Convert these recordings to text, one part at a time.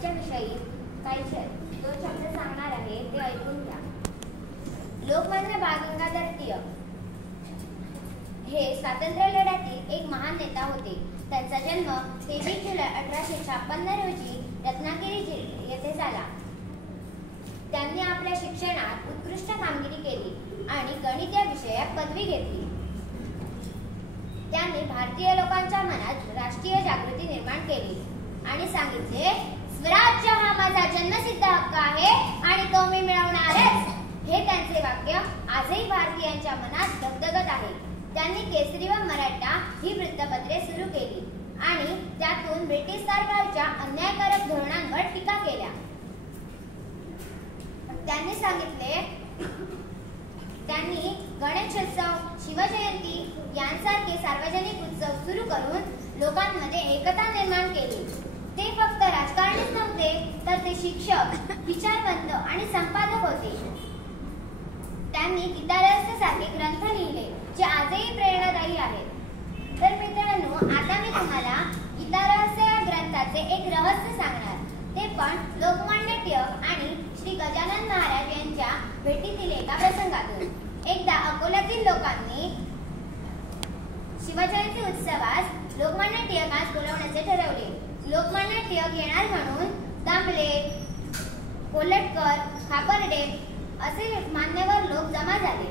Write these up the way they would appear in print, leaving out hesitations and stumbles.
त्यांच्याविषयी काही दोन शब्द सांगणार आहे, ते ऐकून घ्या. लोकमान्य बाळ गंगाधर टिळक हे स्वातंत्र्य लढ्यातील एक महान नेता होते. त्यांचा जन्म 23 जुलै 1856 रोजी रत्नागिरी येथे झाला. त्यांनी आपल्या शिक्षणात उत्कृष्ट कामगिरी केली आणि गणित या विषयात पदवी घेतली. त्यांनी भारतीय लोकांच्या मनात राष्ट्रीय जागृती निर्माण केली आणि सांगितले, स्वराज्य हा माझा जन्मसिद्ध हक्क आहे आणि तो मी मिळवणारच. हे त्यांचे वाक्य आजही भारतीयांच्या मनात धगधगत आहे. त्यांनी केसरी व मराठा ही वृत्तपत्रे सुरू केली आणि त्यातून ब्रिटिश सरकारच्या अन्यायकारक धोरणांवर टीका केल्या. त्यांनी सांगितले, त्यांनी गणेशोत्सव, शिवजयंती यांसारखे सार्वजनिक उत्सव सुरू करून लोकांमध्ये एकता निर्माण केली. ते फक्त राजकारणीच नव्हते, तर ते शिक्षक, विचारवंत आणि संपादक होते. त्यांनी गीतारहस्यसारखे ग्रंथ लिहिले, जे आजही प्रेरणादायी आहेत. तर मित्रांनो, आता मी तुम्हाला गीतारहस्य या ग्रंथाचे एक रहस्य सांगणार, ते पण लोकमान्य टिळक आणि श्री गजानन महाराज यांच्या भेटीतील एका प्रसंगातून. एकदा अकोल्यातील लोकांनी शिवजयंती उत्सवास लोकमान्य टिळकांस बोलवण्याचे ठरवले. लोकमान्य टिळक येणार म्हणून दामले, कोल्हटकर, खापर्डे असे मान्यवर लोक जमा झाले.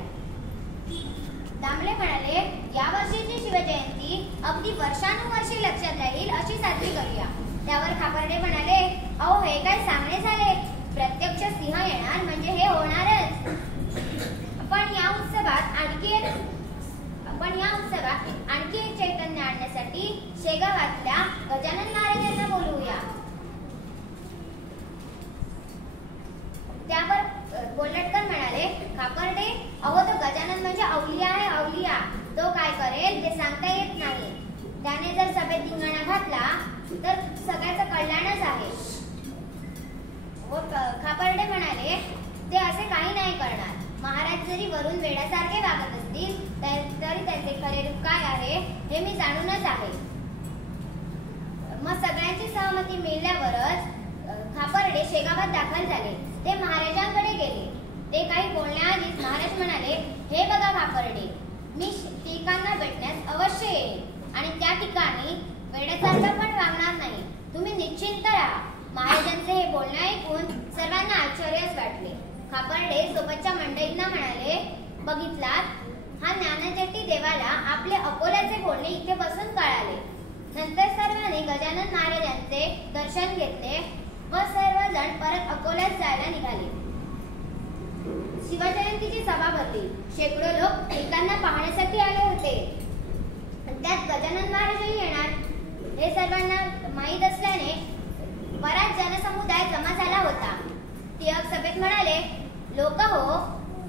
दामले म्हणाले, या वर्षीची शिवजयंती अगदी वर्षानुवर्षे लक्षात राहील अशी साजरी करूया. त्यावर खापर्डे म्हणाले, अहो, हे काय सांगणे झाले, प्रत्यक्ष सिंह येणार म्हणजे हे होणारच. पण या उत्सवात आणखी एक चैतन्य आणण्यासाठी शेगावातल्या गजानन महाराजांना बोलवूया. त्यावर कोल्हटकर म्हणाले, खापर्डे, अहो, तो गजानन म्हणजे अवलिया आहे, अवलिया. तो काय करेल ते सांगता येत नाही. त्याने जर सभेत धिंगाणा घातला तर सगळ्याचं कल्याणच आहे. खापर्डे म्हणाले, ते असे काही नाही करणार. महाराज जरी वरून वेड्यासारखे वागत असतील तरी त्यांचे खरे रूप काय आहे हे मी जाणूनच आहे. मग सगळ्यांची सहमती मिळाल्यावरच खापर्डे शेगावात दाखल झाले. ते महाराजांकडे गेले. ते काही बोलण्याआधीच महाराज म्हणाले, हे बघा खापर्डे, मी टिळकांना भेटण्यास अवश्य येईल आणि त्या ठिकाणी वेड्यासारखं पण वागणार नाही. तुम्ही निश्चिंत राहा. महाराजांचे हे बोलणे ऐकून सर्वांना आश्चर्यच वाटले. खापर्डे सोबतच्या मंडळींना म्हणाले, बघितलात, हा ज्ञानजेठी देवाला आपले अकोल्याचे बोलणे इथे बसून कळाले. नंतर सर्वांनी गजानन महाराजांचे दर्शन घेतले व सर्वजण परत अकोल्यात जायला निघाले. शिवजयंतीची सभा भरली. शेकडो लोक टिळकांना पाहण्यासाठी आले होते. त्यात गजानन महाराजही येणार हे सर्वांना माहीत असल्याने बराच जनसमुदाय जमा झाला होता. टिळक सभेत म्हणाले, लोक हो,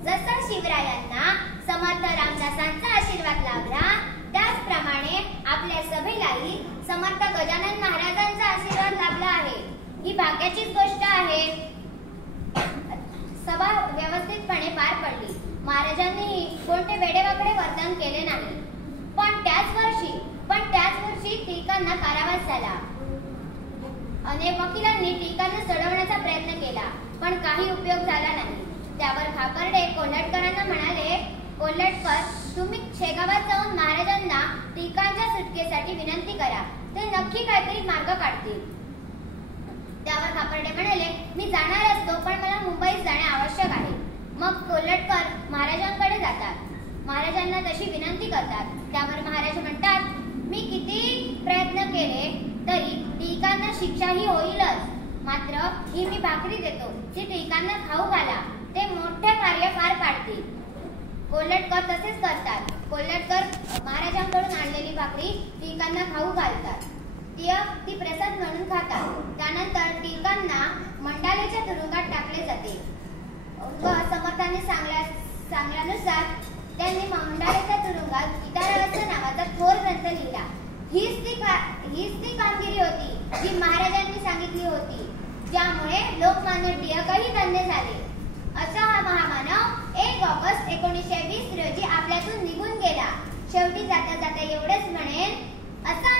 जसा शिवरायांना समर्थ रामदासांचा आशीर्वाद लाभला, त्याचप्रमाणे आपल्या सभेलाही समर्थ गजानन महाराजांचा आशीर्वाद लाभला आहे. ही भाग्याचीच गोष्ट आहे. सभा व्यवस्थितपणे पार पडली. महाराजांनीही कोणते वेडेवाकडे वर्तन केले नाही. पण त्याच वर्षी टिळकांना कारावास झाला. अनेक वकिलांनी टिळकांना सोडवण्याचा प्रयत्न केला, पण काही उपयोग झाला नाही. त्यावर खापर्डे कोल्हटकरांना म्हणाले, कोल्हटकर, तुम्ही शेगावात जाऊन महाराजांना टिळकांच्या सुटकेसाठी विनंती करा. ते नक्की काहीतरी मार्ग काढतील. त्यावर खापर्डे म्हणाले, मी जाणार असतो, पण मला मुंबईत जाणे आवश्यक आहे. मग कोल्हटकर महाराजांकडे जातात. महाराजांना तशी विनंती करतात. त्यावर महाराज म्हणतात, मी किती प्रयत्न केले तरी टिळकांना शिक्षाही होईलच. मात्र ही मी भाकरी देतो, ती टिळकांना खाऊ घाला. ते मोठे कार्य पार पाडतील. कोल्हटकर तसेच करतात. कोल्हटकर महाराजांकडून आणलेली भाकरी टिळकांना खाऊ घालतात. टिळक ती प्रसाद म्हणून खातात. त्यानंतर टिळकांना मंडालेच्या तुरुंगात टाकले जाते व समर्थांनी सांगल्यानुसार त्यांनी मंडालेच्या तुरुंगात गीतारहस्य नावाचा थोर ग्रंथ लिहिला. हीच ती कामगिरी होती जी महाराजांनी सांगितली होती, ज्यामुळे लोकमान्य टिळकही धन्य झाले. असा हा महामानव 1 ऑगस्ट 1920 रोजी आपल्यातून निघून गेला. शेवटी जाता जाता एवढेच म्हणेन, असा